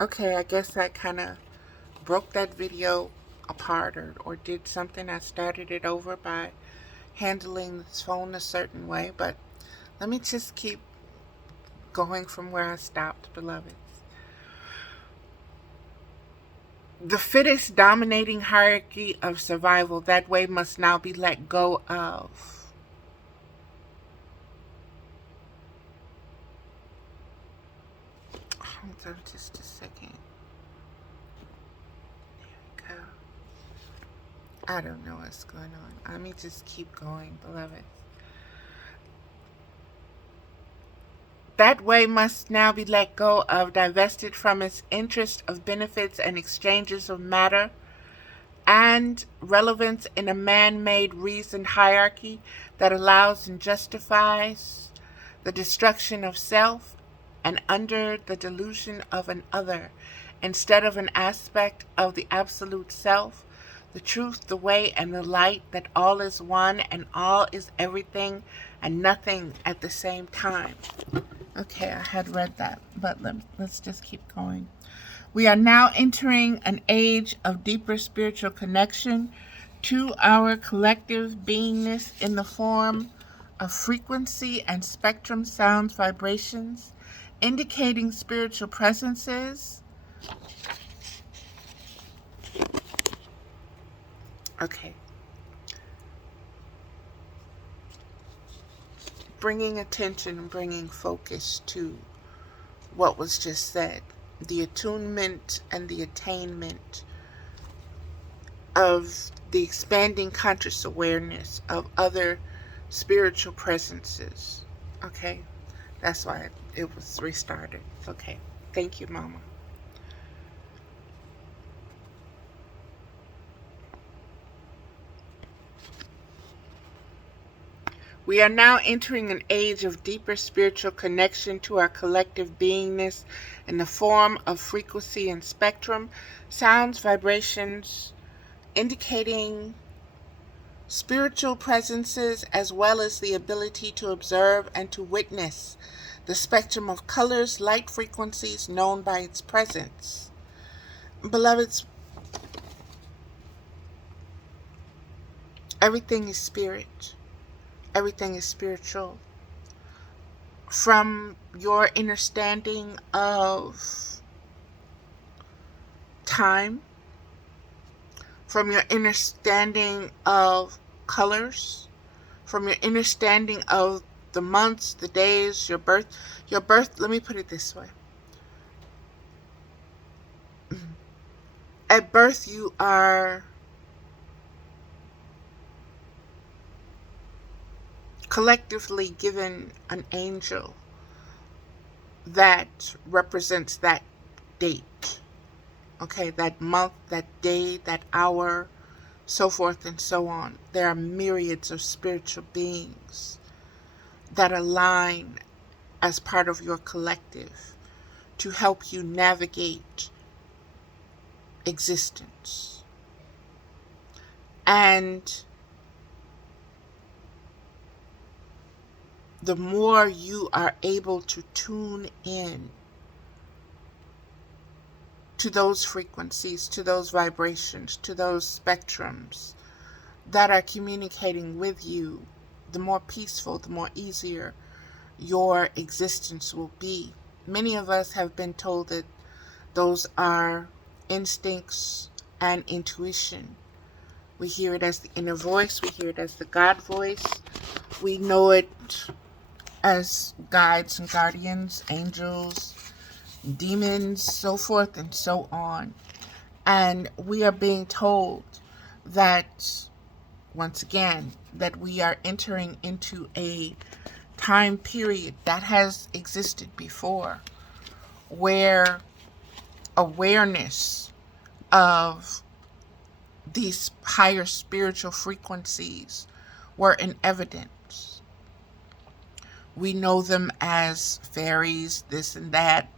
Okay, I guess I kind of broke that video apart or did something. I started it over by handling this phone a certain way, but let me just keep going from where I stopped, beloveds. The fittest dominating hierarchy of survival, that way must now be let go of. Hold on just a second. There we go. I don't know what's going on. Let me just keep going, beloved. That way must now be let go of, divested from its interest of benefits and exchanges of matter and relevance in a man-made reasoned hierarchy that allows and justifies the destruction of self and under the delusion of an other, instead of an aspect of the absolute self, the truth, the way, and the light, that all is one and all is everything and nothing at the same time. Okay, I had read that, but let's just keep going. We are now entering an age of deeper spiritual connection to our collective beingness in the form of frequency and spectrum sounds vibrations, indicating spiritual presences. Okay. Bringing attention and bringing focus to what was just said. The attunement and the attainment of the expanding conscious awareness of other spiritual presences. Okay? That's why it was restarted. Okay. Thank you, Mama. We are now entering an age of deeper spiritual connection to our collective beingness in the form of frequency and spectrum, sounds, vibrations, indicating spiritual presences as well as the ability to observe and to witness the spectrum of colors, light frequencies known by its presence. Beloveds, everything is spirit. Everything is spiritual. From your understanding of time, from your understanding of colors, from your understanding of the months, the days, your birth, let me put it this way. At birth, you are collectively given an angel that represents that date. Okay, that month, that day, that hour, so forth and so on. There are myriads of spiritual beings that align as part of your collective to help you navigate existence. And the more you are able to tune in to those frequencies, to those vibrations, to those spectrums that are communicating with you, the more peaceful, the more easier your existence will be. Many of us have been told that those are instincts and intuition. We hear it as the inner voice, we hear it as the God voice, we know it as guides and guardians, angels, demons, so forth and so on. And we are being told that, once again, that we are entering into a time period that has existed before, where awareness of these higher spiritual frequencies were in evidence. We know them as fairies, this and that,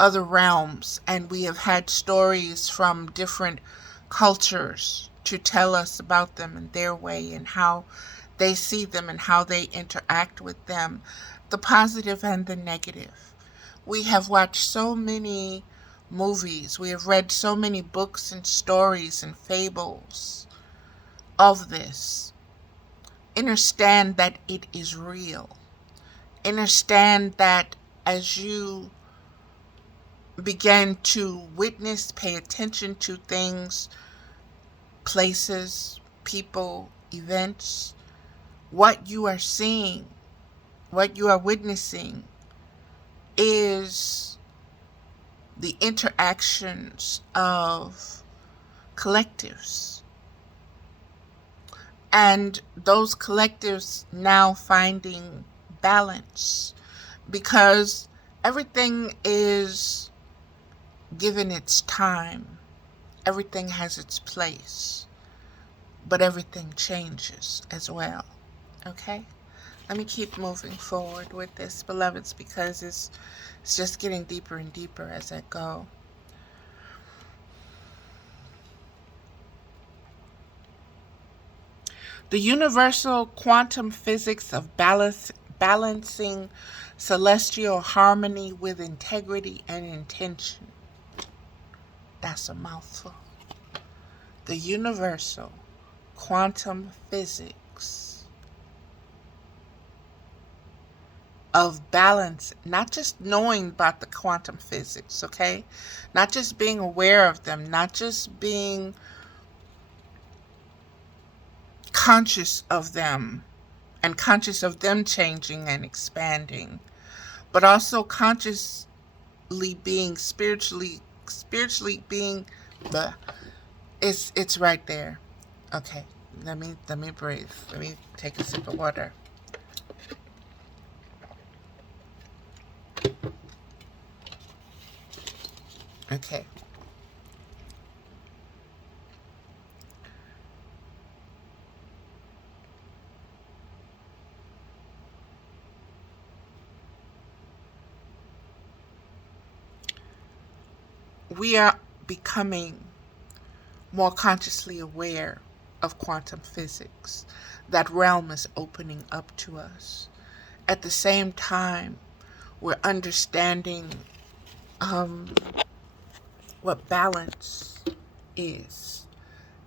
other realms, and we have had stories from different cultures to tell us about them and their way and how they see them and how they interact with them, the positive and the negative. We have watched so many movies. We have read so many books and stories and fables of this. Understand that it is real. Understand that as you begin to witness, pay attention to things, places, people, events, what you are seeing, what you are witnessing is the interactions of collectives. And those collectives now finding balance because everything is given its time. Everything has its place. But everything changes as well. Okay? Let me keep moving forward with this, beloveds, because it's just getting deeper and deeper as I go. The universal quantum physics of balancing celestial harmony with integrity and intention. That's a mouthful. The universal quantum physics of balance, not just knowing about the quantum physics, okay? Not just being aware of them, not just being conscious of them and conscious of them changing and expanding, but also consciously being spiritually being the it's right there. Okay, let me breathe. Let me take a sip of water. Okay. We are becoming more consciously aware of quantum physics. That realm is opening up to us. At the same time, we're understanding what balance is,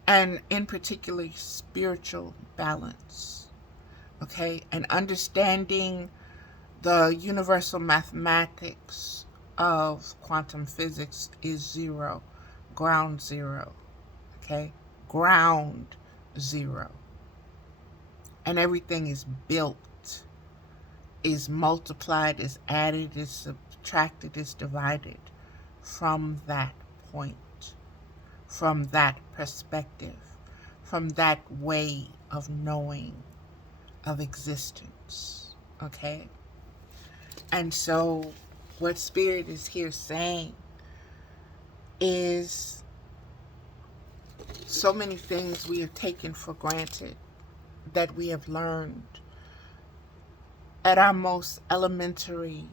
and in particular, spiritual balance. Okay, and understanding the universal mathematics of quantum physics is zero, ground zero. Okay, ground zero. And everything is built, is multiplied, is added, is subtracted, is divided from that point, from that perspective, from that way of knowing, of existence. Okay? And so what Spirit is here saying is so many things we have taken for granted that we have learned at our most elementary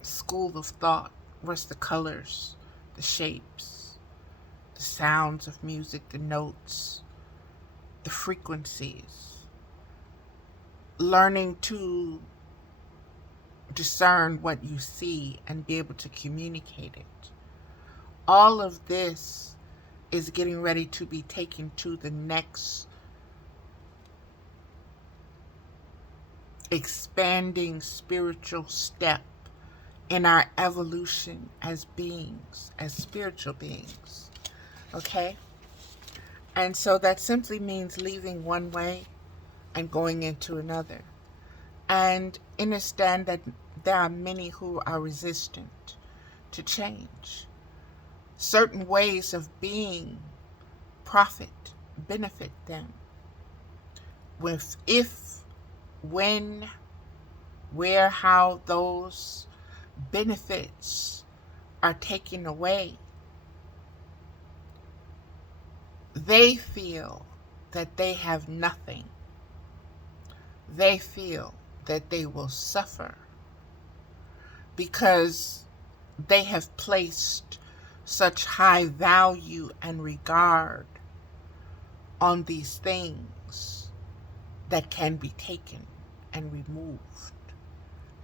school of thought was the colors, the shapes, the sounds of music, the notes, the frequencies. Learning to discern what you see and be able to communicate it. All of this is getting ready to be taken to the next expanding spiritual step in our evolution as beings, as spiritual beings. Okay? And so that simply means leaving one way and going into another. And understand that there are many who are resistant to change. Certain ways of being profit, benefit them. With if, when, where, how those benefits are taken away, they feel that they have nothing. They feel that they will suffer because they have placed such high value and regard on these things that can be taken and removed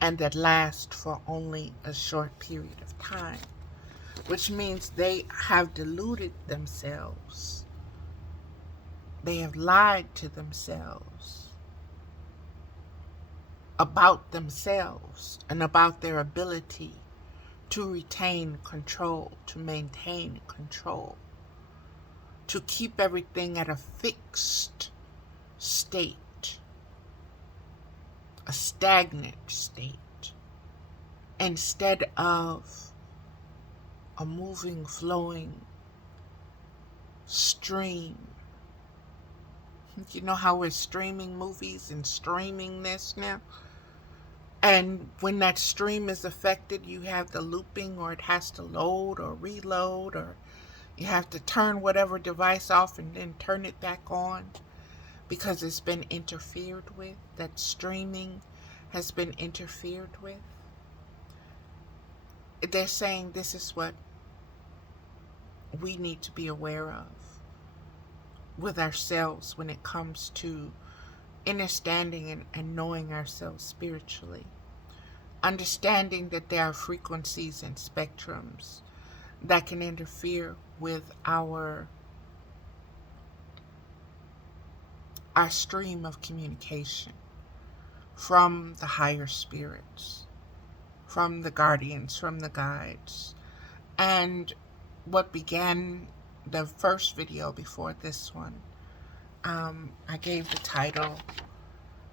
and that last for only a short period of time, which means they have deluded themselves. They have lied to themselves about themselves and about their ability to retain control, to maintain control, to keep everything at a fixed state, a stagnant state, instead of a moving, flowing stream. You know how we're streaming movies and streaming this now? And when that stream is affected, you have the looping, or it has to load or reload, or you have to turn whatever device off and then turn it back on because it's been interfered with. That streaming has been interfered with. They're saying this is what we need to be aware of with ourselves when it comes to understanding and knowing ourselves spiritually. Understanding that there are frequencies and spectrums that can interfere with our stream of communication from the higher spirits, from the guardians, from the guides. And what began the first video before this one, I gave the title,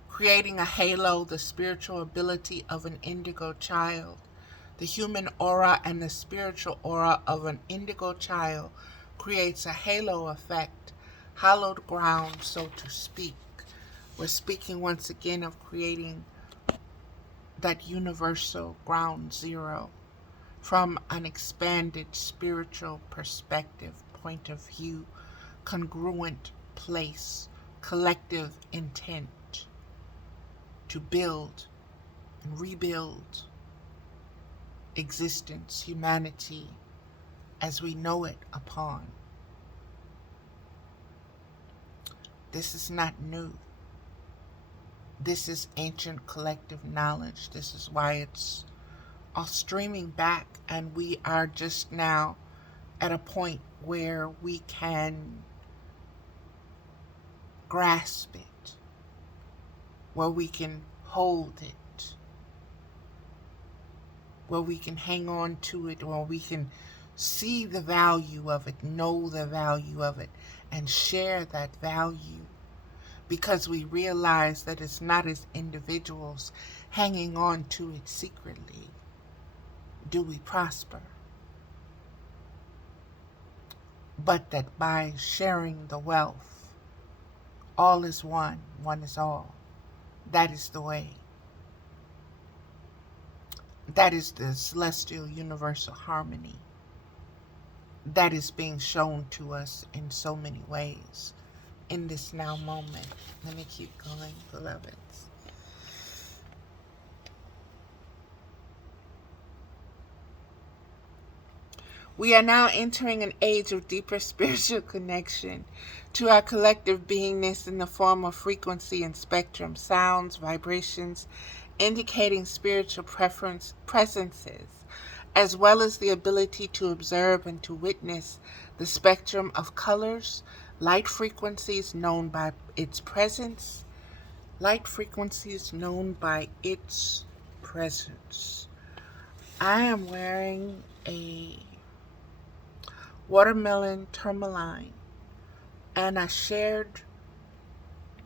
Creating a Halo, the Spiritual Ability of an Indigo Child. The human aura and the spiritual aura of an indigo child creates a halo effect, hallowed ground, so to speak. We're speaking once again of creating that universal ground zero from an expanded spiritual perspective, point of view, congruent place, collective intent to build and rebuild existence, humanity, as we know it upon. This is not new. This is ancient collective knowledge. This is why it's all streaming back, and we are just now at a point where we can grasp it, where we can hold it, where we can hang on to it, where we can see the value of it, know the value of it, and share that value, because we realize that it's not as individuals hanging on to it secretly do we prosper, but that by sharing the wealth, all is one, one is all. That is the way. That is the celestial universal harmony that is being shown to us in so many ways in this now moment. Let me keep going, beloveds. We are now entering an age of deeper spiritual connection to our collective beingness in the form of frequency and spectrum, sounds, vibrations, indicating spiritual presences, as well as the ability to observe and to witness the spectrum of colors, light frequencies known by its presence, light frequencies known by its presence. I am wearing a watermelon tourmaline, and I shared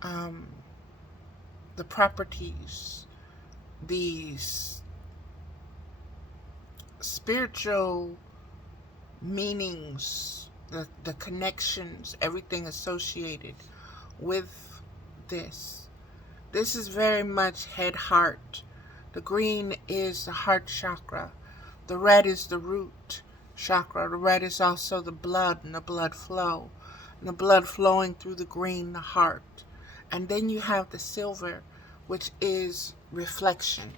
the properties, these spiritual meanings, the connections, everything associated with this. This is very much head heart. The green is the heart chakra. The red is the root chakra. The red is also the blood and the blood flow. And the blood flowing through the green, the heart. And then you have the silver, which is reflection.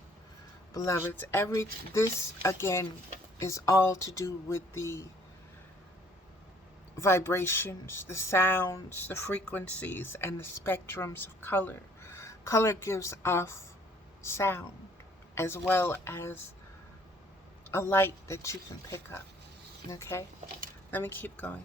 Beloveds, this again is all to do with the vibrations, the sounds, the frequencies, and the spectrums of color. Color gives off sound. as well as a light that you can pick up. Okay? Let me keep going.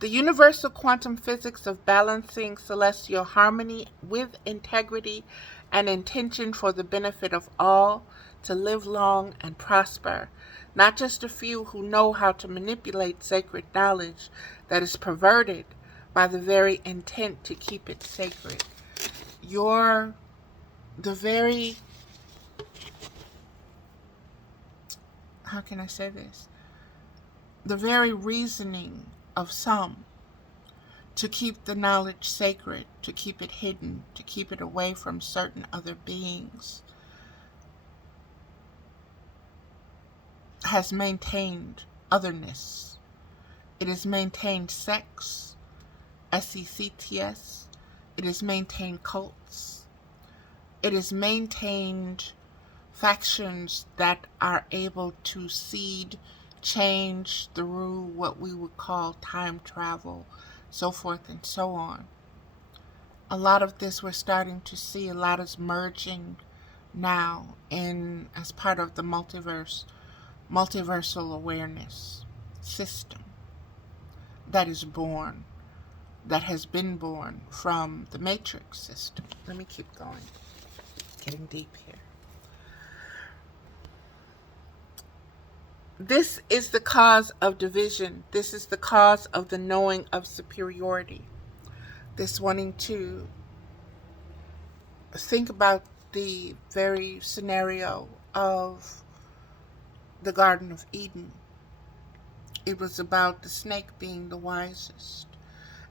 The universal quantum physics of balancing celestial harmony with integrity and intention for the benefit of all to live long and prosper, not just a few who know how to manipulate sacred knowledge that is perverted by the very intent to keep it sacred. How can I say this? The very reasoning of some to keep the knowledge sacred, to keep it hidden, to keep it away from certain other beings, has maintained otherness. It has maintained sex, SECTS. It has maintained cults. It has maintained factions that are able to seed change through what we would call time travel, so forth and so on. A lot of this we're starting to see, a lot is merging now as part of the multiversal awareness system that is born, that has been born from the matrix system. Let me keep going, getting deep here. This is the cause of division. This is the cause of the knowing of superiority. This wanting to think about the very scenario of the Garden of Eden. It was about the snake being the wisest.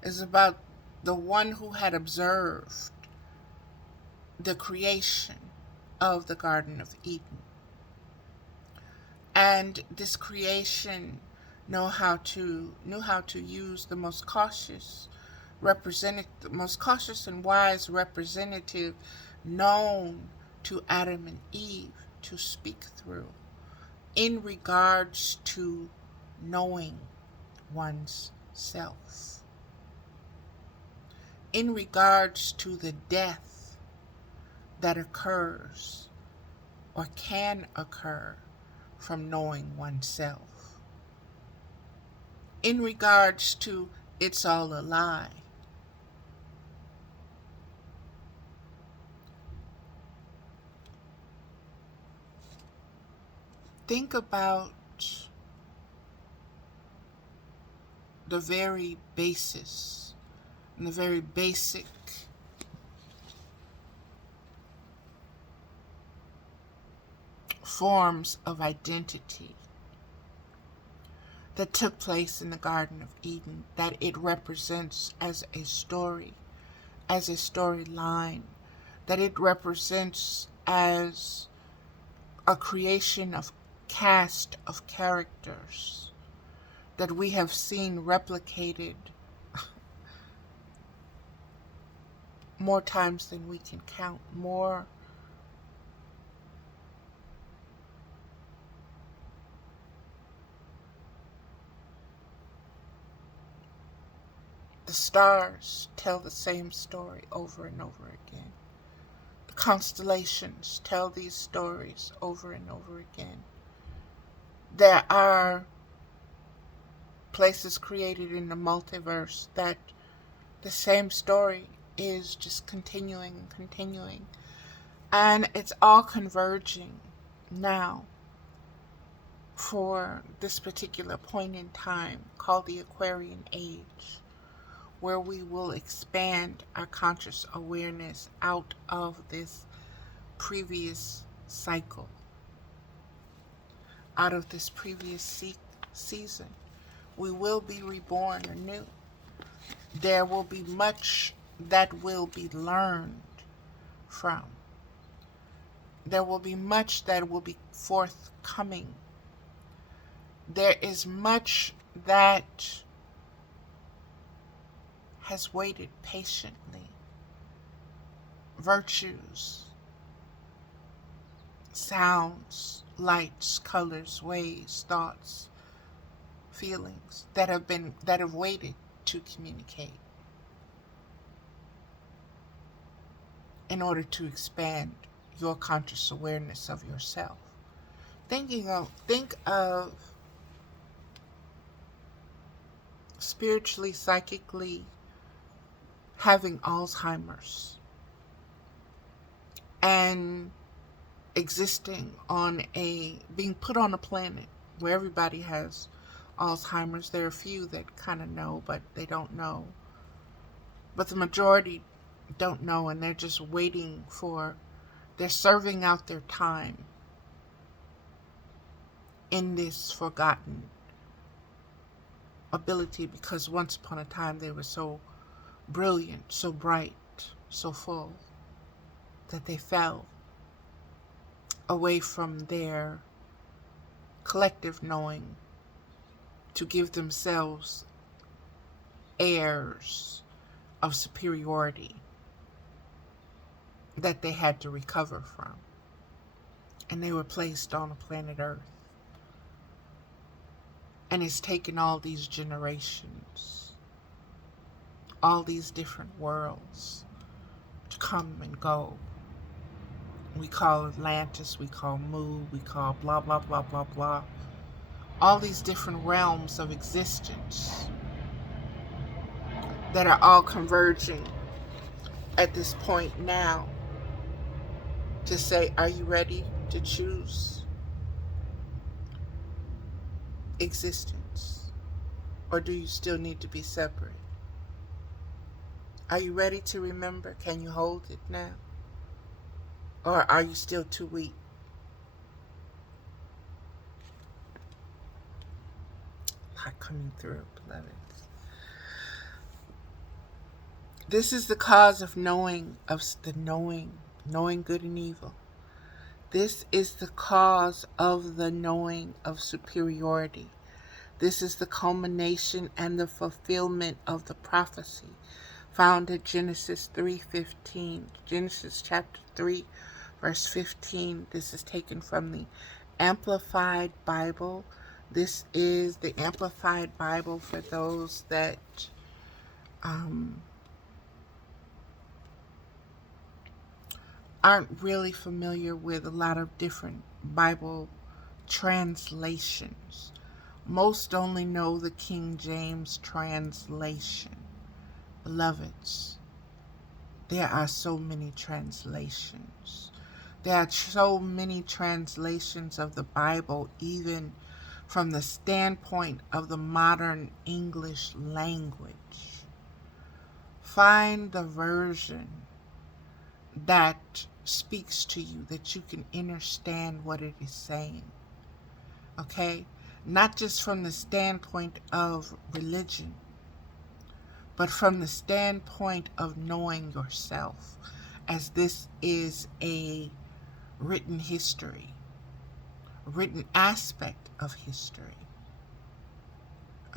It's about the one who had observed the creation of the Garden of Eden. And this creation knew how to use the most cautious and wise representative known to Adam and Eve to speak through in regards to knowing one's self, in regards to the death that occurs or can occur from knowing oneself, in regards to it's all a lie. Think about the very basis and the very basic forms of identity that took place in the Garden of Eden, that it represents as a story, as a storyline, that it represents as a creation of cast of characters that we have seen replicated more times than we can count, more the stars tell the same story over and over again. The constellations tell these stories over and over again. There are places created in the multiverse that the same story is just continuing and continuing. And it's all converging now for this particular point in time called the Aquarian Age, where we will expand our conscious awareness out of this previous cycle, out of this previous season. We will be reborn anew. There will be much that will be learned from. There will be much that will be forthcoming. There is much that has waited patiently. Virtues, sounds, lights, colors, ways, thoughts, feelings that have waited to communicate. in order to expand your conscious awareness of yourself. Think of spiritually, psychically having Alzheimer's and being put on a planet where everybody has Alzheimer's. There are a few that kind of know, but they don't know. But the majority don't know, and they're just they're serving out their time in this forgotten ability, because once upon a time they were so brilliant, so bright, so full, that they fell away from their collective knowing to give themselves airs of superiority that they had to recover from. And they were placed on a planet Earth. And it's taken all these generations, all these different worlds to come and go. We call Atlantis, we call Mu, we call blah, blah, blah, blah, blah. All these different realms of existence that are all converging at this point now to say, are you ready to choose existence? Or do you still need to be separate? Are you ready to remember? Can you hold it now? Or are you still too weak? Not coming through, beloveds. This is the cause of knowing good and evil. This is the cause of the knowing of superiority. This is the culmination and the fulfillment of the prophecy found in Genesis 3:15. Genesis chapter 3, verse 15. This is taken from the Amplified Bible. This is the Amplified Bible for those that aren't really familiar with a lot of different Bible translations. Most only know the King James translation. Beloveds, there are so many translations. There are so many translations of the Bible, even from the standpoint of the modern English language. Find the version that speaks to you, that you can understand what it is saying. Okay? Not just from the standpoint of religion, but from the standpoint of knowing yourself, as this is a written history, a written aspect of history.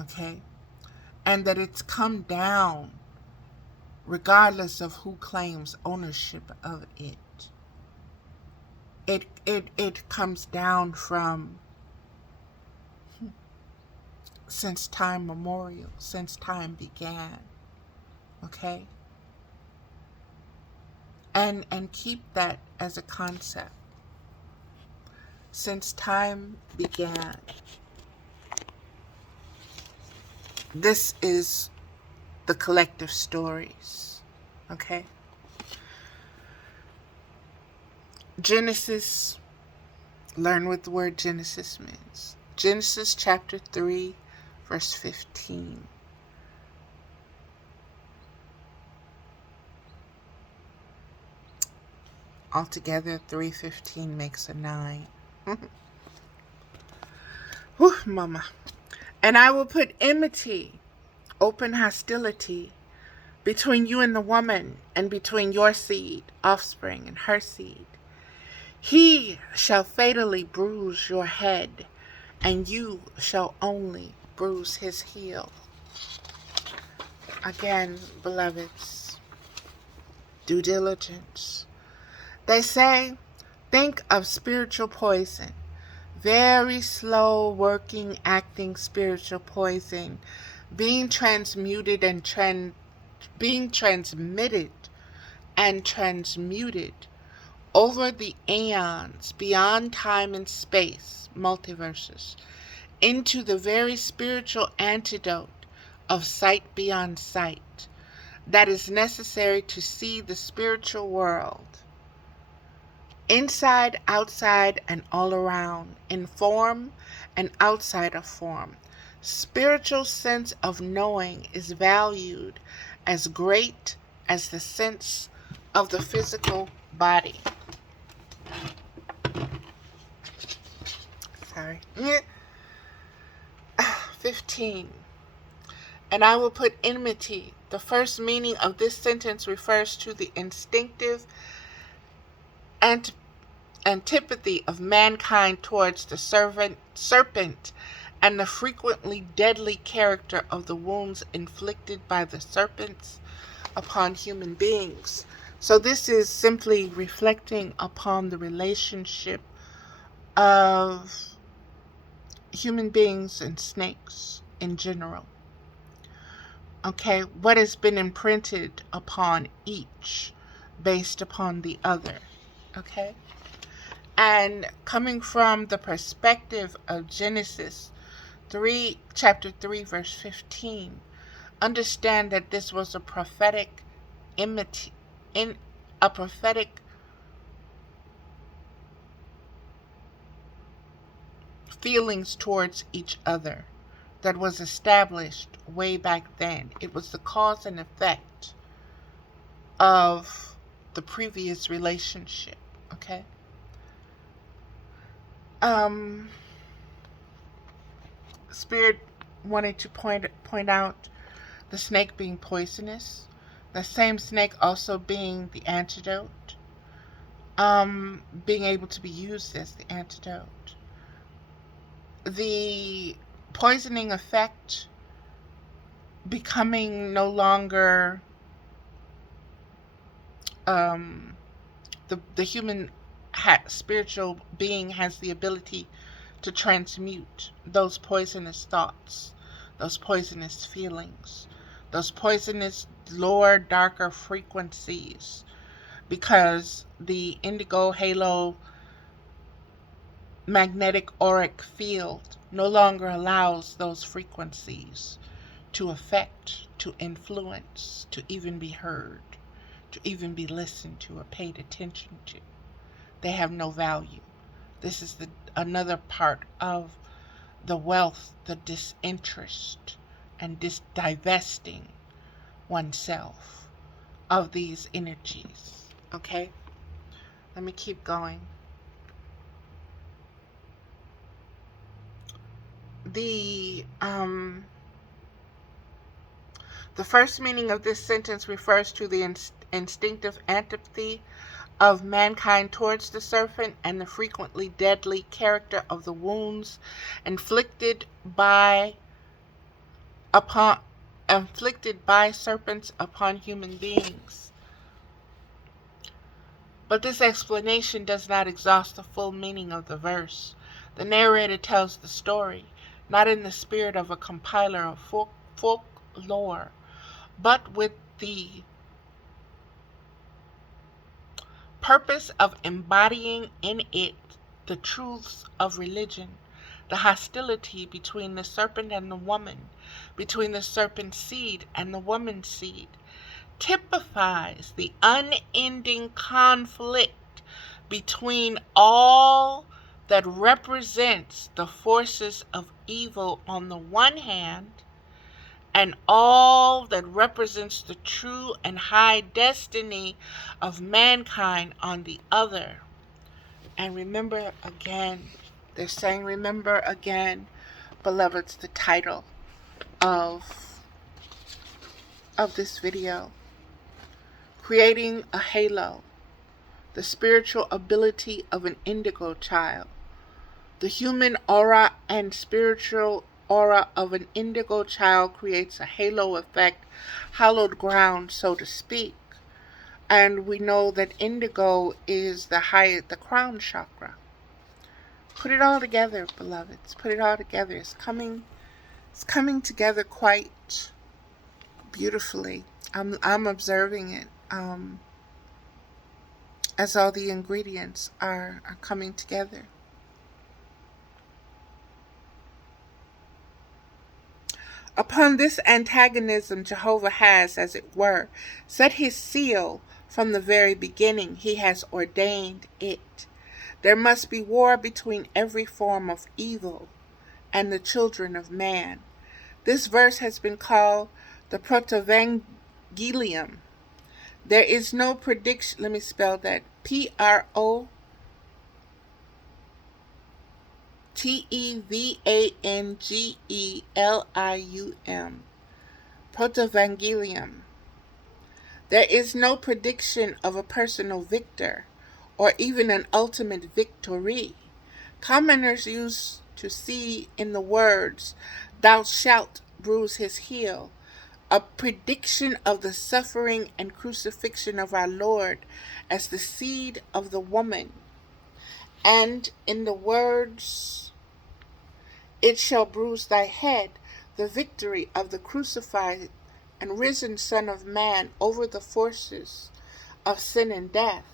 Okay? And that it's come down regardless of who claims ownership of it. It comes down from since time memorial, since time began. Okay? And keep that as a concept. Since time began. This is the collective stories. Okay? Genesis, learn what the word Genesis means. Genesis chapter 3, verse 15. Altogether, 3:15 makes a 9. Whew, mama. And I will put enmity, open hostility, between you and the woman, and between your seed, offspring, and her seed. He shall fatally bruise your head, and you shall only bruise his heel. Again, beloveds, due diligence. They say, think of spiritual poison, very slow working, acting spiritual poison, being transmuted and being transmitted and transmuted over the aeons beyond time and space, multiverses, into the very spiritual antidote of sight beyond sight that is necessary to see the spiritual world, inside, outside, and all around, in form and outside of form. Spiritual sense of knowing is valued as great as the sense of the physical body. Sorry. 15. And I will put enmity. The first meaning of this sentence refers to the instinctive antipathy of mankind towards the serpent and the frequently deadly character of the wounds inflicted by the serpents upon human beings. So this is simply reflecting upon the relationship of human beings and snakes in general. Okay, what has been imprinted upon each based upon the other. Okay? And coming from the perspective of Genesis 3, chapter 3, verse 15, understand that this was a prophetic feelings towards each other that was established way back then. It was the cause and effect of the previous relationship. Okay? Spirit wanted to point out the snake being poisonous, the same snake also being the antidote, being able to be used as the antidote. The poisoning effect becoming no longer the human spiritual being has the ability to transmute those poisonous thoughts, those poisonous feelings, those poisonous lower, darker frequencies, because the indigo halo magnetic auric field no longer allows those frequencies to affect, to influence, to even be heard, to even be listened to or paid attention to. They have no value. This is another part of the wealth, the disinterest, and divesting oneself of these energies. Okay? Let me keep going. The first meaning of this sentence refers to the instinctive antipathy of mankind towards the serpent and the frequently deadly character of the wounds inflicted by serpents upon human beings. But this explanation does not exhaust the full meaning of the verse. The narrator tells the story, not in the spirit of a compiler of folklore, but with the purpose of embodying in it the truths of religion, the hostility between the serpent and the woman, between the serpent's seed and the woman's seed, typifies the unending conflict between all that represents the forces of evil on the one hand and all that represents the true and high destiny of mankind on the other. And remember again, they're saying remember again, beloveds, the title of this video. Creating a halo, the spiritual ability of an indigo child. The human aura and spiritual aura of an indigo child creates a halo effect, hallowed ground, so to speak. And we know that indigo is the crown chakra. Put it all together, beloveds. Put it all together. It's coming together quite beautifully. I'm observing it. as all the ingredients are coming together. Upon this antagonism, Jehovah has, as it were, set his seal from the very beginning. He has ordained it. There must be war between every form of evil and the children of man. This verse has been called the Protevangelium. There is no prediction. Let me spell that. Protevangelium. Protevangelium. There is no prediction of a personal victor or even an ultimate victory. Commoners used to see in the words, "Thou shalt bruise his heel," a prediction of the suffering and crucifixion of our Lord as the seed of the woman. And in the words, "It shall bruise thy head," the victory of the crucified and risen Son of Man over the forces of sin and death.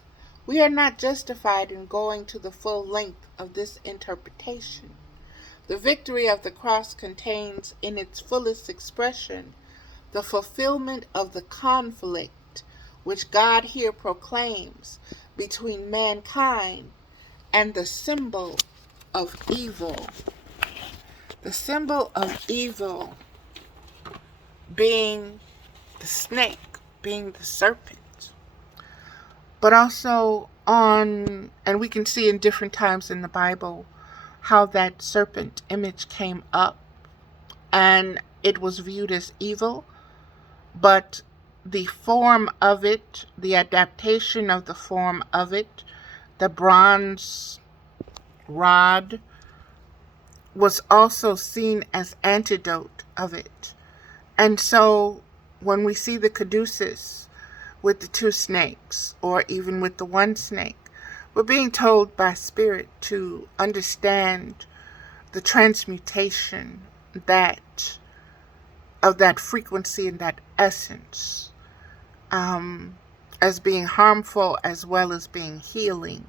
We are not justified in going to the full length of this interpretation. The victory of the cross contains in its fullest expression the fulfillment of the conflict which God here proclaims between mankind and the symbol of evil. The symbol of evil being the snake, being the serpent. But also and we can see in different times in the Bible how that serpent image came up and it was viewed as evil, but the form of it, the adaptation of the form of it, the bronze rod, was also seen as antidote of it. And so when we see the caduceus with the two snakes, or even with the one snake, we're being told by Spirit to understand the transmutation of that frequency and that essence, as being harmful as well as being healing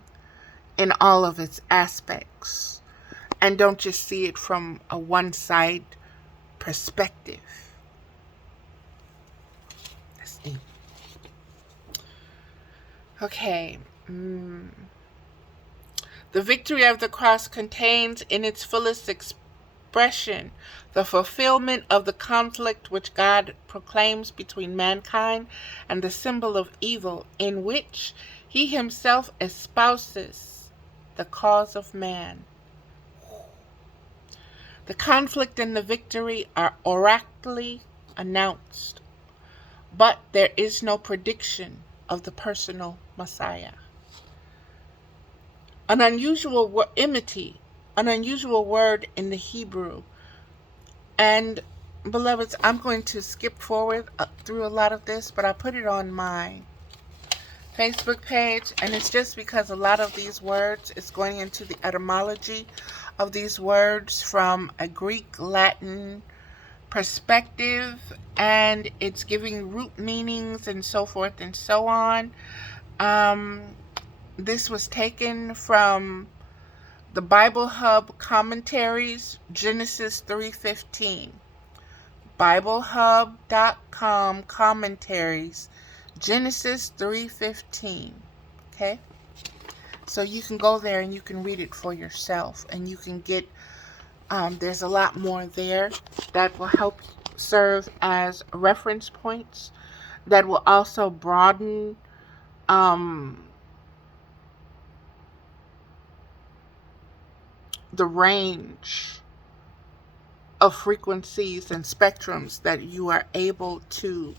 in all of its aspects. And don't just see it from a one-side perspective. Let's see. Okay. The victory of the cross contains in its fullest expression the fulfillment of the conflict which God proclaims between mankind and the symbol of evil, in which he himself espouses the cause of man. The conflict and the victory are oracally announced, but there is no prediction of the personal Messiah. An unusual word in the Hebrew. And beloveds, I'm going to skip forward through a lot of this, but I put it on my Facebook page, and it's just because a lot of these words is going into the etymology of these words from a Greek Latin perspective, and it's giving root meanings and so forth and so on. This was taken from the Bible Hub commentaries, Genesis 3:15. BibleHub.com commentaries, Genesis 3:15. Okay? So you can go there and you can read it for yourself, and you can get, there's a lot more there that will help serve as reference points, that will also broaden the range of frequencies and spectrums that you are able to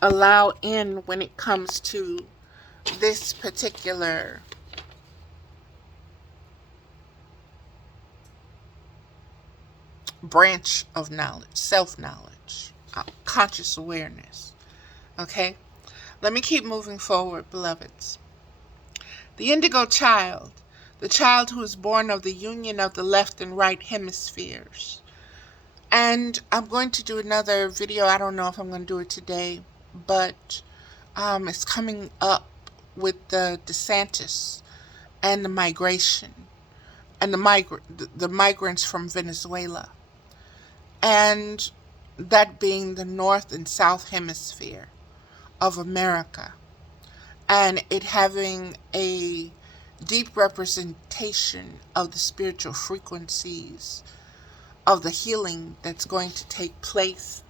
allow in when it comes to this particular branch of knowledge, self-knowledge, conscious awareness. Okay? Let me keep moving forward, beloveds. The indigo child, the child who is born of the union of the left and right hemispheres. And I'm going to do another video. I don't know if I'm going to do it today, but it's coming up with the DeSantis and the migration and the migrants from Venezuela, and that being the North and South Hemisphere of America, and it having a deep representation of the spiritual frequencies of the healing that's going to take place